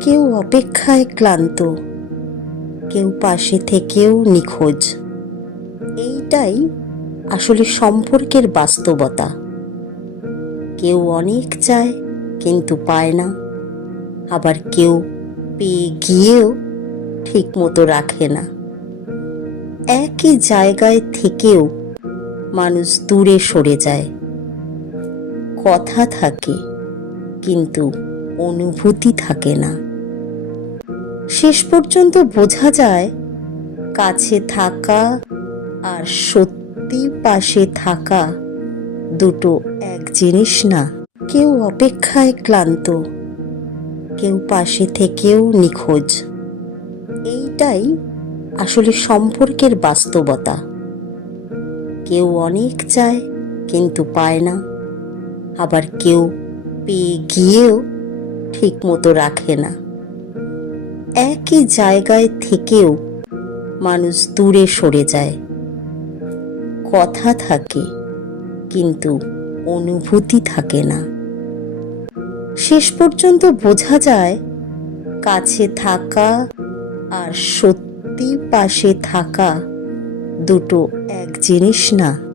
কেউ অপেক্ষায় ক্লান্ত, কেউ পাশে থেকেও নিখোঁজ। এইটাই আসলে সম্পর্কের বাস্তবতা। কেউ অনেক চায় কিন্তু পায় না, আবার কেউ পেয়ে গিয়েও ঠিক মতো রাখে না। একই জায়গায় থেকেও মানুষ দূরে সরে যায়। কথা থাকে কিন্তু অনুভূতি থাকে না। শেষ পর্যন্ত বোঝা যায় কাছে থাকা আর সত্যি পাশে থাকা দুটো এক জিনিস না। কেউ অপেক্ষায় ক্লান্ত, কেউ পাশে থেকেও নিখোঁজ। এইটাই আসলে সম্পর্কের বাস্তবতা। কেউ অনেক চায় কিন্তু পায় না, আবার কেউ পেয়ে গিয়েও ঠিক মতো রাখে না। একই জায়গায় থেকেও মানুষ দূরে সরে যায়। কথা থাকে কিন্তু অনুভূতি থাকে না। শেষ পর্যন্ত বোঝা যায় কাছে থাকা আর সত্যি পাশে থাকা দুটো এক জিনিস না।